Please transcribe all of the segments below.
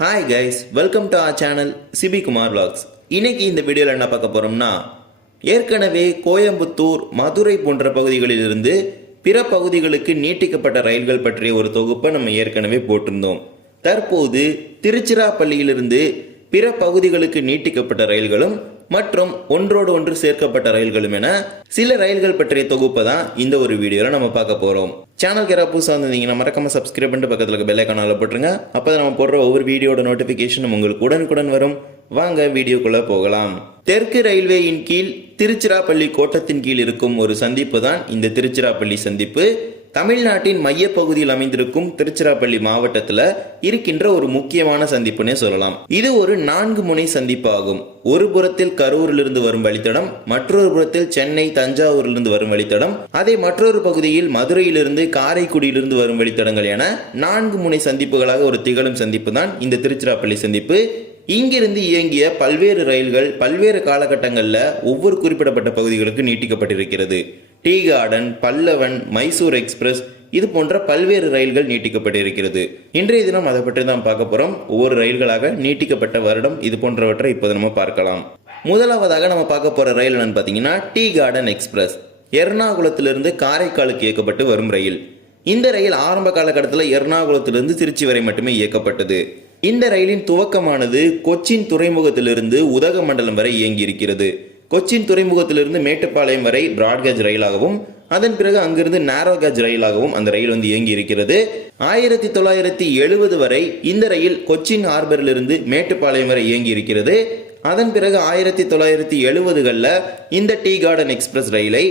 Hi guys welcome to our channel Sibi Kumar vlogs. இன்னைக்கு இந்த வீடியோவில் என்ன பார்க்க போகிறோம்னா ஏற்கனவே கோயம்புத்தூர் மதுரை போன்ற பகுதிகளிலிருந்து பிற பகுதிகளுக்கு நீட்டிக்கப்பட்ட ரயில்கள் பற்றிய ஒரு தொகுப்பை நம்ம ஏற்கனவே போட்டிருந்தோம். தற்போது திருச்சிராப்பள்ளியிலிருந்து பிற பகுதிகளுக்கு நீட்டிக்கப்பட்ட ரயில்களும் மற்றும் ஒன்றோடு ஒன்று சேர்க்கப்பட்ட ரயில்களும் என சில ரயில்கள் பற்றிய தொகுப்பை தான் இந்த ஒரு வீடியோவில் நம்ம பார்க்க போகிறோம் சேனலுக்கு யாராவது புதுசாக வந்திருந்தீங்கன்னா மறக்காம சப்ஸ்கிரைப் பண்ணிட்டு பக்கத்தில் இருக்க பெல் போட்டுருங்க. அப்போ நம்ம போடுற ஒவ்வொரு வீடியோட நோட்டிஃபிகேஷன் உங்களுக்கு உடனுக்குடன் வரும். வாங்க வீடியோக்குள்ளே போகலாம். தெற்கு ரயில்வேயின் கீழ் திருச்சிராப்பள்ளி கோட்டத்தின் கீழ் இருக்கும் ஒரு சந்திப்பு தான் இந்த திருச்சிராப்பள்ளி சந்திப்பு. தமிழ்நாட்டின் மையப்பகுதியில் அமைந்திருக்கும் திருச்சிராப்பள்ளி மாவட்டத்தில் இருக்கின்ற ஒரு முக்கியமான சந்திப்புனே சொல்லலாம். இது ஒரு நான்கு முனை சந்திப்பு ஆகும் ஒரு புறத்தில் கரூரிலிருந்து வரும் வழித்தடம் மற்றொரு புறத்தில் சென்னை தஞ்சாவூரிலிருந்து வரும் வழித்தடம் அதே மற்றொரு பகுதியில் மதுரையிலிருந்து காரைக்குடியிலிருந்து வரும் வழித்தடங்கள் என நான்கு முனை சந்திப்புகளாக ஒரு திகழும் சந்திப்பு தான் இந்த திருச்சிராப்பள்ளி சந்திப்பு. இங்கிருந்து இயங்கிய பல்வேறு ரயில்கள் பல்வேறு காலகட்டங்களில் ஒவ்வொரு குறிப்பிடப்பட்ட பகுதிகளுக்கு நீட்டிக்கப்பட்டிருக்கிறது. Tea garden Pallavan Mysore express இது போன்ற பல்வேறு ரயில்கள் நீட்டிக்கப்பட்டிருக்கிறது. இன்றைய தினம் அதை பற்றி தான் பார்க்க போகிறோம் ஒவ்வொரு ரயில்களாக நீட்டிக்கப்பட்ட வருடம் இது போன்றவற்றை இப்போது நம்ம பார்க்கலாம். முதலாவதாக நம்ம பார்க்க போகிற ரயில் என்னன்னு பார்த்தீங்கன்னா டீ கார்டன் எக்ஸ்பிரஸ். எர்ணாகுளத்திலிருந்து காரைக்காலுக்கு இயக்கப்பட்டு வரும் ரயில். இந்த ரயில் ஆரம்ப காலகட்டத்தில் எர்ணாகுளத்திலிருந்து திருச்சி வரை மட்டுமே இயக்கப்பட்டது. இந்த ரயிலின் துவக்கமானது கொச்சின் துறைமுகத்திலிருந்து உதகமண்டலம் வரை இயங்கி இருக்கிறது கொச்சின் துறைமுகத்திலிருந்து மேட்டுப்பாளையம் வரை பிராட்கேஜ் ரயிலாகவும் அதன் பிறகு அங்கிருந்து நேரோ கேஜ் ரயிலாகவும் அந்த ரயில் வந்து இயங்கி இருக்கிறது ஆயிரத்தி தொள்ளாயிரத்தி எழுபது வரை இந்த ரயில் கொச்சின் ஹார்பரிலிருந்து மேட்டுப்பாளையம் வரை இயங்கி இருக்கிறது அதன் பிறகு ஆயிரத்தி தொள்ளாயிரத்தி எழுபதுகளில் இந்த டீ கார்டன் எக்ஸ்பிரஸ் ரயிலை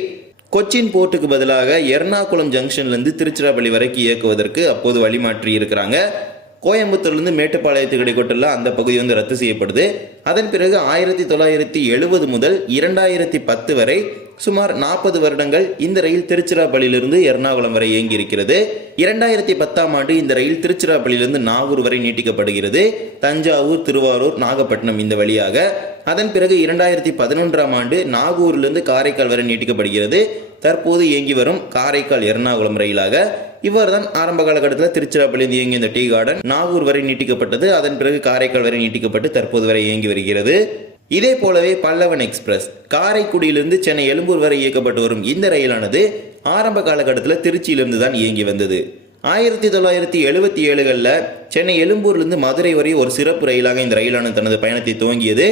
கொச்சின் போர்ட்டுக்கு பதிலாக எர்ணாகுளம் ஜங்ஷன்லேருந்து திருச்சிராப்பள்ளி வரைக்கும் இயக்குவதற்கு அப்போது வழிமாற்றி இருக்கிறாங்க கோயம்புத்தூர்லேருந்து மேட்டுப்பாளையத்துக்கு இடைக்கோட்டுள்ள அந்த பகுதி வந்து ரத்து செய்யப்படுது. அதன் பிறகு ஆயிரத்தி தொள்ளாயிரத்தி எழுபது முதல் இரண்டாயிரத்தி பத்து வரை சுமார் நாற்பது வருடங்கள் இந்த ரயில் திருச்சிராப்பள்ளியிலிருந்து எர்ணாகுளம் வரை இயங்கி இருக்கிறது இரண்டாயிரத்தி பத்தாம் ஆண்டு இந்த ரயில் திருச்சிராப்பள்ளியிலிருந்து நாகூர் வரை நீட்டிக்கப்படுகிறது. தஞ்சாவூர் திருவாரூர் நாகப்பட்டினம் இந்த வழியாக. அதன் பிறகு இரண்டாயிரத்தி பதினொன்றாம் ஆண்டு நாகூரிலிருந்து காரைக்கால் வரை நீட்டிக்கப்படுகிறது. தற்போது இயங்கி வரும் காரைக்கால் எர்ணாகுளம் ரயிலாக இவ்வாறு தான் ஆரம்ப காலகட்டத்தில் திருச்சிராப்பள்ளியிருந்து இயங்கிய இந்த டீ கார்டன். நாகூர் வரை நீட்டிக்கப்பட்டது. அதன் பிறகு காரைக்கால் வரை நீட்டிக்கப்பட்டு தற்போது வரை இயங்கி வருகிறது. இதே போலவே பல்லவன் எக்ஸ்பிரஸ். காரைக்குடியிலிருந்து சென்னை எழும்பூர் வரை இயக்கப்பட்டு வரும் இந்த ரயிலானது ஆரம்ப காலகட்டத்தில் திருச்சியிலிருந்து தான் இயங்கி வந்தது. ஆயிரத்தி தொள்ளாயிரத்தி எழுபத்தி ஏழுகளில் சென்னை எழும்பூர்லேருந்து மதுரை வரை ஒரு சிறப்பு ரயிலாக இந்த ரயிலானது தனது பயணத்தை துவங்கியது.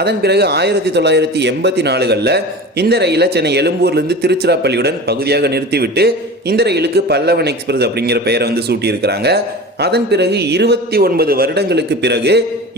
அதன் பிறகு ஆயிரத்தி தொள்ளாயிரத்தி எண்பத்தி நாலுகளில் இந்த ரயிலை சென்னை எழும்பூர்லேருந்து திருச்சிராப்பள்ளியுடன் பகுதியாக நிறுத்திவிட்டு இந்த ரயிலுக்கு பல்லவன் எக்ஸ்பிரஸ் அப்படிங்கிற பெயரை வந்து சூட்டியிருக்கிறாங்க. அதன் பிறகு இருபத்தி ஒன்பது வருடங்களுக்கு பிறகு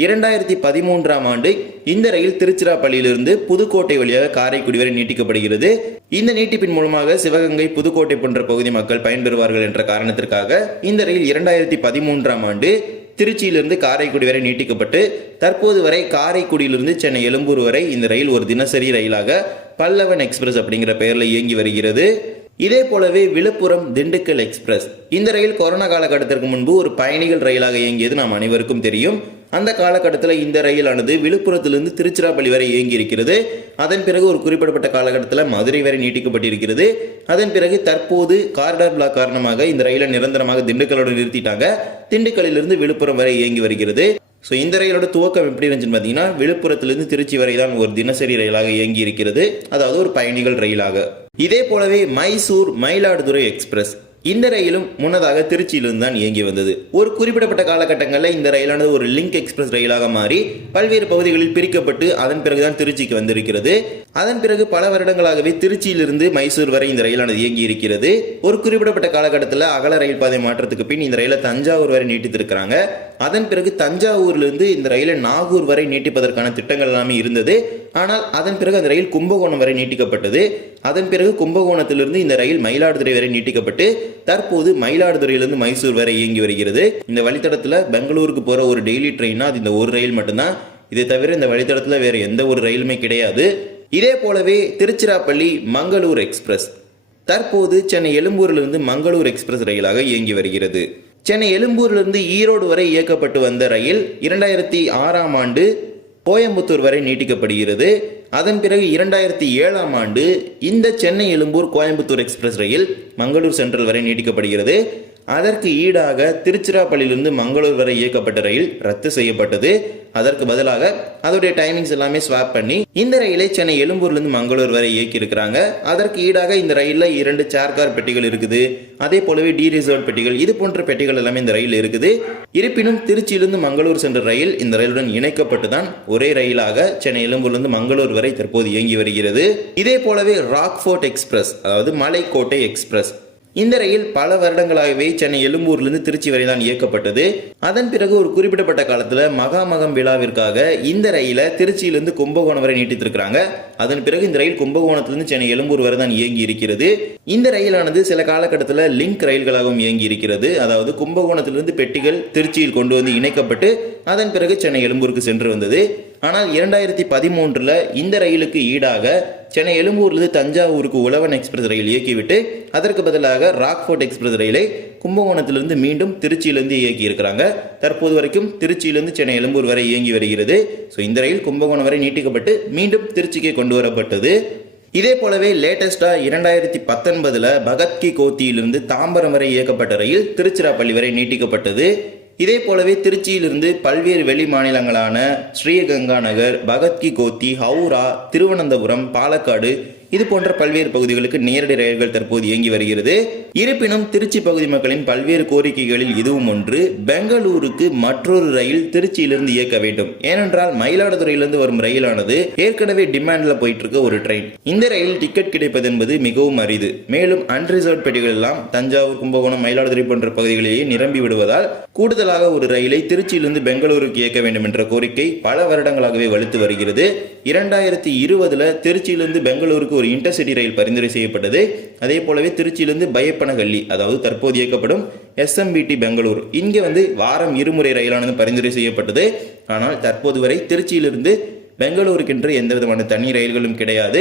இரண்டாயிரத்தி பதிமூன்றாம் ஆண்டு இந்த ரயில் திருச்சிராப்பள்ளியிலிருந்து புதுக்கோட்டை வழியாக காரைக்குடி வரை நீட்டிக்கப்படுகிறது. இந்த நீட்டிப்பின் மூலமாக சிவகங்கை புதுக்கோட்டை போன்ற பகுதி மக்கள் பயன்பெறுவார்கள் என்ற காரணத்திற்காக இந்த ரயில் இரண்டாயிரத்தி பதிமூன்றாம் ஆண்டு திருச்சியிலிருந்து காரைக்குடி வரை நீட்டிக்கப்பட்டு தற்போது வரை காரைக்குடியிலிருந்து சென்னை எழும்பூர் வரை இந்த ரயில் ஒரு தினசரி ரயிலாக பல்லவன் எக்ஸ்பிரஸ் அப்படிங்கிற பெயரில் இயங்கி வருகிறது. இதே போலவே விழுப்புரம் திண்டுக்கல் எக்ஸ்பிரஸ். இந்த ரயில் கொரோனா காலகட்டத்திற்கு முன்பு ஒரு பயணிகள் ரயிலாக இயங்கியது நாம் அனைவருக்கும் தெரியும். அந்த காலகட்டத்தில் இந்த ரயிலானது விழுப்புரத்திலிருந்து திருச்சிராப்பள்ளி வரை இயங்கி இருக்கிறது அதன் பிறகு ஒரு குறிப்பிடப்பட்ட காலகட்டத்தில் மதுரை வரை நீட்டிக்கப்பட்டிருக்கிறது. அதன் பிறகு தற்போது காரிடார் பிளாக் காரணமாக இந்த ரயிலை நிரந்தரமாக திண்டுக்கலோடு நிறுத்திட்டாங்க. திண்டுக்கல்லிலிருந்து விழுப்புரம் வரை இயங்கி வருகிறது. ஸோ இந்த ரயிலோட துவக்கம் எப்படி இருந்துச்சுன்னு பார்த்தீங்கன்னா விழுப்புரத்திலிருந்து திருச்சி வரை தான் ஒரு தினசரி ரயிலாக இயங்கி இருக்கிறது அதாவது ஒரு பயணிகள் ரயிலாக. இதே போலவே மைசூர் மயிலாடுதுறை எக்ஸ்பிரஸ். இந்த ரயிலும் முன்னதாக திருச்சியிலிருந்து தான் இயங்கி வந்தது. ஒரு குறிப்பிடப்பட்ட காலகட்டங்களில் இந்த ரயிலானது ஒரு லிங்க் எக்ஸ்பிரஸ் ரயிலாக மாறி பல்வேறு பகுதிகளில் பிரிக்கப்பட்டு அதன் பிறகுதான் திருச்சிக்கு வந்திருக்கிறது. அதன் பிறகு பல வருடங்களாகவே திருச்சியிலிருந்து மைசூர் வரை இந்த ரயிலானது இயங்கி இருக்கிறது. ஒரு குறிப்பிடப்பட்ட காலகட்டத்தில் அகல ரயில் பாதை மாற்றத்துக்கு பின் இந்த ரயிலை தஞ்சாவூர் வரை நீட்டித்திருக்கிறாங்க. அதன் பிறகு தஞ்சாவூர்லேருந்து இந்த ரயிலை நாகூர் வரை நீட்டிப்பதற்கான திட்டங்கள் எல்லாமே இருந்தது. ஆனால் அதன் பிறகு அந்த ரயில் கும்பகோணம் வரை நீட்டிக்கப்பட்டது. அதன் பிறகு கும்பகோணத்திலிருந்து இந்த ரயில் மயிலாடுதுறை வரை நீட்டிக்கப்பட்டு தற்போது மயிலாடுதுறையிலிருந்து மைசூர் வரை இயங்கி வருகிறது. இந்த வழித்தடத்தில் பெங்களூருக்கு போகிற ஒரு டெய்லி ட்ரெயின்னா அது இந்த ஒரு ரயில் மட்டும்தான். இதை தவிர இந்த வழித்தடத்தில் வேறு எந்த ஒரு ரயிலுமே கிடையாது. இதே போலவே திருச்சிராப்பள்ளி மங்களூர் எக்ஸ்பிரஸ். தற்போது சென்னை எழும்பூரிலிருந்து மங்களூர் எக்ஸ்பிரஸ் ரயிலாக இயங்கி வருகிறது. சென்னை எழும்பூரிலிருந்து ஈரோடு வரை இயக்கப்பட்டு வந்த ரயில் இரண்டாயிரத்தி ஆறாம் ஆண்டு கோயம்புத்தூர் வரை நீட்டிக்கப்படுகிறது. அதன் பிறகு இரண்டாயிரத்தி ஏழாம் ஆண்டு இந்த சென்னை எழும்பூர் கோயம்புத்தூர் எக்ஸ்பிரஸ் ரயில் மங்களூர் சென்ட்ரல் வரை நீட்டிக்கப்படுகிறது. அதற்கு ஈடாக திருச்சிராப்பள்ளியிலிருந்து மங்களூர் வரை இயக்கப்பட்ட ரயில் ரத்து செய்யப்பட்டது. அதற்கு பதிலாக அதோடைய டைமிங்ஸ் எல்லாமே ஸ்வாப் பண்ணி இந்த ரயிலை சென்னை எழும்பூர்லேருந்து மங்களூர் வரை இயக்கி இருக்கிறாங்க அதற்கு ஈடாக இந்த ரயிலில் இரண்டு சேர்கார் பெட்டிகள் இருக்குது. அதே போலவே டி ரிசர்வ் பெட்டிகள் இது போன்ற பெட்டிகள் எல்லாமே இந்த ரயில் இருக்குது. இருப்பினும் திருச்சியிலிருந்து மங்களூர் சென்ற ரயில் இந்த ரயிலுடன் இணைக்கப்பட்டு தான் ஒரே ரயிலாக சென்னை எழும்பூர்லேருந்து மங்களூர் வரை தற்போது இயங்கி வருகிறது. இதே போலவே ராக்ஃபோர்ட் எக்ஸ்பிரஸ் அதாவது மலைக்கோட்டை எக்ஸ்பிரஸ் இந்த ரயில் பல வருடங்களாகவே சென்னை எழும்பூர்லேருந்து திருச்சி வரை தான் இயக்கப்பட்டது. அதன் பிறகு ஒரு குறிப்பிடப்பட்ட காலத்தில் மகாமகம் விழாவிற்காக இந்த ரயிலை திருச்சியிலிருந்து கும்பகோணம் வரை நீட்டித்திருக்கிறாங்க. அதன் பிறகு இந்த ரயில் கும்பகோணத்திலிருந்து சென்னை எழும்பூர் வரை தான் இயங்கி இருக்கிறது. இந்த ரயிலானது சில காலகட்டத்தில் லிங்க் ரயில்களாகவும் இயங்கி இருக்கிறது. அதாவது கும்பகோணத்திலிருந்து பெட்டிகள் திருச்சியில் கொண்டு வந்து இணைக்கப்பட்டு அதன் பிறகு சென்னை எழும்பூருக்கு சென்று வந்தது. ஆனால் இரண்டாயிரத்தி பதிமூன்றில் இந்த ரயிலுக்கு ஈடாக சென்னை எழும்பூர்லேருந்து தஞ்சாவூருக்கு உழவன் எக்ஸ்பிரஸ் ரயில் இயக்கிவிட்டு அதற்கு பதிலாக ராக்ஃபோர்ட் எக்ஸ்பிரஸ் ரயிலை கும்பகோணத்திலிருந்து மீண்டும் திருச்சியிலிருந்து இயக்கி இருக்கிறாங்க தற்போது வரைக்கும் திருச்சியிலிருந்து சென்னை எழும்பூர் வரை இயங்கி வருகிறது. ஸோ இந்த ரயில் கும்பகோணம் வரை நீட்டிக்கப்பட்டு மீண்டும் திருச்சிக்கு கொண்டு வரப்பட்டது. இதே போலவே லேட்டஸ்டாக இரண்டாயிரத்தி பத்தொன்பதில் பகத்கி கோத்தியிலிருந்து தாம்பரம் வரை இயக்கப்பட்ட ரயில் திருச்சிராப்பள்ளி வரை நீட்டிக்கப்பட்டது. இதே போலவே திருச்சியிலிருந்து பல்வேறு வெளி மாநிலங்களான ஸ்ரீகங்கா நகர் பகத்கி கோத்தி ஹவுரா திருவனந்தபுரம் பாலக்காடு இது போன்ற பல்வேறு பகுதிகளுக்கு நேரடி ரயில்கள் தற்போது இயங்கி வருகிறது. இருப்பினும் திருச்சி பகுதி மக்களின் பல்வேறு கோரிக்கைகளில் இதுவும் ஒன்று பெங்களூருக்கு மற்றொரு ரயில் திருச்சியிலிருந்து இயக்க வேண்டும். ஏனென்றால் மயிலாடுதுறையிலிருந்து வரும் ரயிலானது ஏற்கனவே டிமாண்ட்ல போயிட்டு இருக்க ஒரு ட்ரெயின். இந்த ரயில் டிக்கெட் கிடைப்பது என்பது மிகவும் அரிது. மேலும் அன்ரிசர்வ் பெட்டிகள் எல்லாம் தஞ்சாவூர் கும்பகோணம் மயிலாடுதுறை போன்ற பகுதிகளிலேயே நிரம்பி விடுவதால் கூடுதலாக ஒரு ரயிலை திருச்சியிலிருந்து பெங்களூருக்கு இயக்க வேண்டும் என்ற கோரிக்கை பல வருடங்களாகவே வலுத்து வருகிறது. இரண்டாயிரத்தி இருபதுல திருச்சியிலிருந்து பெங்களூருக்கு ஒரு இன்டர்சிட்டி ரயில் பரிந்துரை செய்யப்பட்டது. அதே போலவே திருச்சியிலிருந்து பயப்பனகல்லி அதாவது தற்போது இயக்கப்படும் எஸ்எம்பிடி பெங்களூர் இங்கே வந்து வாரம் இருமுறை ரயிலானது பரிந்துரை செய்யப்பட்டது. ஆனால் தற்போது வரை திருச்சியிலிருந்து பெங்களூருக்கென்று எந்த விதமான தனி ரயில்களும் கிடையாது.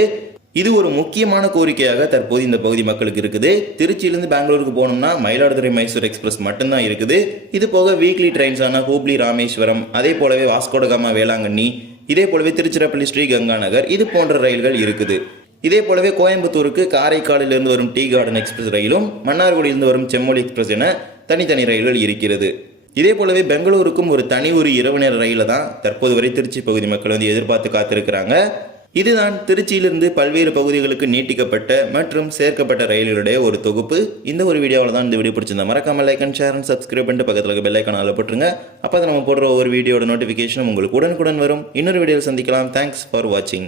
இது ஒரு முக்கியமான கோரிக்கையாக தற்போது இந்த பகுதி மக்களுக்கு இருக்குது. திருச்சியிலிருந்து பெங்களூருக்கு போகணும்னா மயிலாடுதுறை மைசூர் எக்ஸ்பிரஸ் மட்டும்தான் இருக்குது. இது போக வீக்லி ட்ரெயின்ஸான ஹூப்ளி ராமேஸ்வரம் அதே போலவே வாஸ்கோடகாமா வேளாங்கண்ணி இதே போலவே திருச்சிராப்பள்ளி ஸ்ரீ கங்கா நகர் இது போன்ற ரயில்கள் இருக்குது. இதே போலவே கோயம்புத்தூருக்கு காரைக்காலிலிருந்து வரும் டீ கார்டன் எக்ஸ்பிரஸ் ரயிலும் மன்னார்குடியிலிருந்து வரும் செம்மொழி எக்ஸ்பிரஸ் என தனித்தனி ரயில்கள் இருக்கிறது. இதே போலவே பெங்களூருக்கும் ஒரு தனி ஒரு இரவு நேர ரயிலை தான் தற்போது வரை திருச்சி பகுதி மக்கள் வந்து எதிர்பார்த்து காத்திருக்கிறாங்க. இதுதான் திருச்சியிலிருந்து பல்வேறு பகுதிகளுக்கு நீட்டிக்கப்பட்ட மற்றும் சேர்க்கப்பட்ட ரயில்களுடைய ஒரு தொகுப்பு. இந்த ஒரு வீடியோவில் தான் இந்த வீடியோ பிடிச்சிருந்தா மறக்காம like and share and subscribe பண்ணிட்டு பக்கத்தில் இருக்க பெல்லைக்கான அதில் போட்டுருங்க. அப்போ நம்ம போடுற ஒரு வீடியோட நோட்டிஃபிகேஷனும் உங்களுக்கு உடனுக்குடன் வரும். இன்னொரு வீடியோவில் சந்திக்கலாம். தேங்க்ஸ் ஃபார் வாட்சிங்